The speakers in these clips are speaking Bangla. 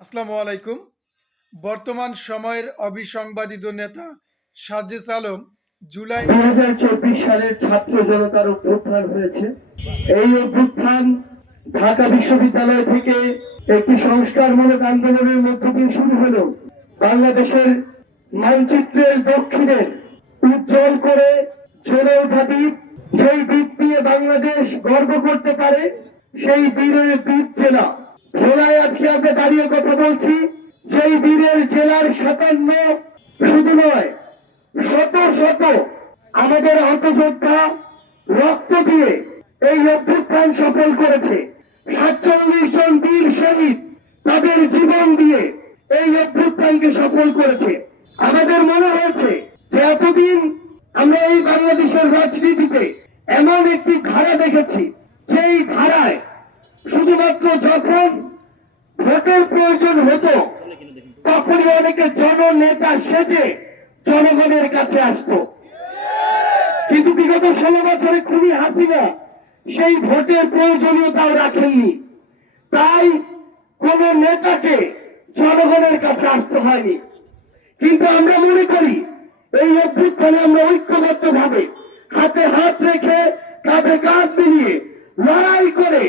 আসসালামু আলাইকুম। বর্তমান সময়ের অবিসংবাদিত নেতা সাজ্জেদ আলম জুলাই 2024 সালের ছাত্র জনতার অভ্যুত্থান হয়েছে। এই অভ্যুত্থান ঢাকা বিশ্ববিদ্যালয় থেকে একটি সংস্কারমূলক আন্দোলনের মধ্য দিয়ে শুরু হলো। বাংলাদেশের মানচিত্রের দক্ষিণের উজ্জ্বল করে জ্বলে ওঠা দ্বীপ, যেই দ্বীপ নিয়ে বাংলাদেশ গর্ব করতে পারে, সেই বীরের দ্বীপ জেলা ভোলায় আজকে আমরা দাঁড়িয়ে কথা বলছি। যেই বীরের জেলার 57 শুধু নয়, শত শত আমাদের হতযোদ্ধা রক্ত দিয়ে এই অভ্যুত্থান সফল করেছে। 47 জন বীর শহীদ তাদের জীবন দিয়ে এই অভ্যুত্থানকে সফল করেছে। আমাদের মনে হয়েছে যে এতদিন আমরা এই বাংলাদেশের রাজনীতিতে এমন একটি ধারা দেখেছি, যেই ধারায় শুধুমাত্র যখন ভোটের প্রয়োজন হতো তখনই অনেকে জননেতা সেজে জনগণের কাছে আসতো। কিন্তু বিগত 16 বছরে খুবই হাসিনা সেই ভোটের প্রয়োজনীয়তাও রাখেননি, তাই কোন নেতাকে জনগণের কাছে আসতে হয়নি। কিন্তু আমরা মনে করি এই অভ্যুত্থানে আমরা ঐক্যবদ্ধ ভাবে হাতে হাত রেখে কাঁধে কাঁধ মিলিয়ে লড়াই করে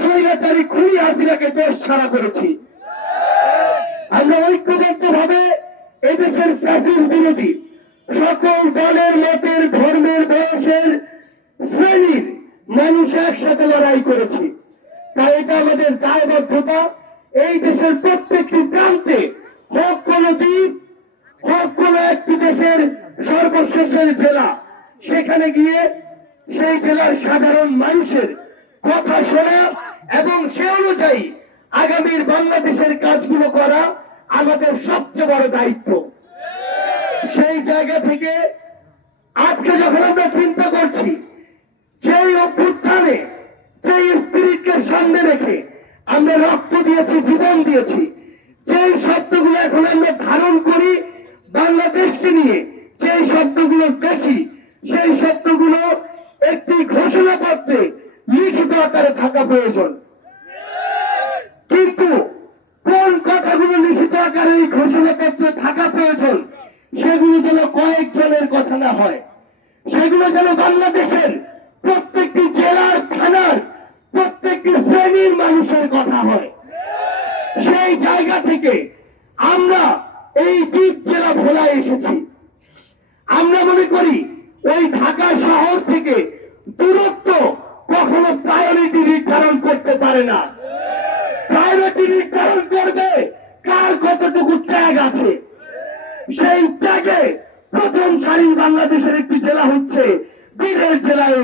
স্বৈরাচারী খুনি হাসিনাকে দেশ ছাড়া করেছি। আমরা ঐক্যবদ্ধ ভাবে এদেশের ফ্যাসিস্ট বিরোধী সকল দলের, মতের, ধর্মের, বয়সের, শ্রেণীর মানুষ একসাথে লড়াই করেছি। তাই এটা আমাদের দায়বদ্ধতা। এই দেশের প্রত্যেকটি প্রান্তে, হোক কোন দ্বীপ, হোক কোন একটি দেশের সর্বশেষের জেলা, সেখানে গিয়ে সেই জেলার সাধারণ মানুষের কথা শোনা এবং সে অনুযায়ী আগামীর বাংলাদেশের কাজগুলো করা আমাদের সবচেয়ে বড় দায়িত্ব। সেই জায়গা থেকে আজকে যখন আমরা চিন্তা করছি, যেই অভ্যুত্থানে যেই স্পিরিটকে সামনে রেখে আমরা রক্ত দিয়েছি, জীবন দিয়েছি, যেই শব্দগুলো এখন আমরা ধারণ করি বাংলাদেশকে নিয়ে, যেই শব্দগুলো দেখি, সেই শব্দগুলো একটি ঘোষণাপত্রে লিখিত আকারে থাকা প্রয়োজন। কিন্তু কোন কথাগুলো লিখিত আকারে এই ঘোষণাপত্রে থাকা প্রয়োজন, সেগুলো যেন কয়েকজনের কথা না হয়, সেগুলো যেন বাংলাদেশের প্রত্যেকটি জেলার, থানার প্রত্যেকটি শ্রেণীর মানুষের কথা হয়। সেই জায়গা থেকে আমরা এই দ্বীপ জেলা ভোলায় এসেছি। আমরা মনে করি ওই ঢাকা শহর থেকে দূরত্ব কখনো প্রায়োরিটি নির্ধারণ করতে পারে না। প্রায়োরিটি নির্ধারণ করবে কার কতটুকু ত্যাগ আছে। সেই ত্যাগে প্রথম সারি বাংলাদেশের একটি জেলা হচ্ছে বীরের জেলায়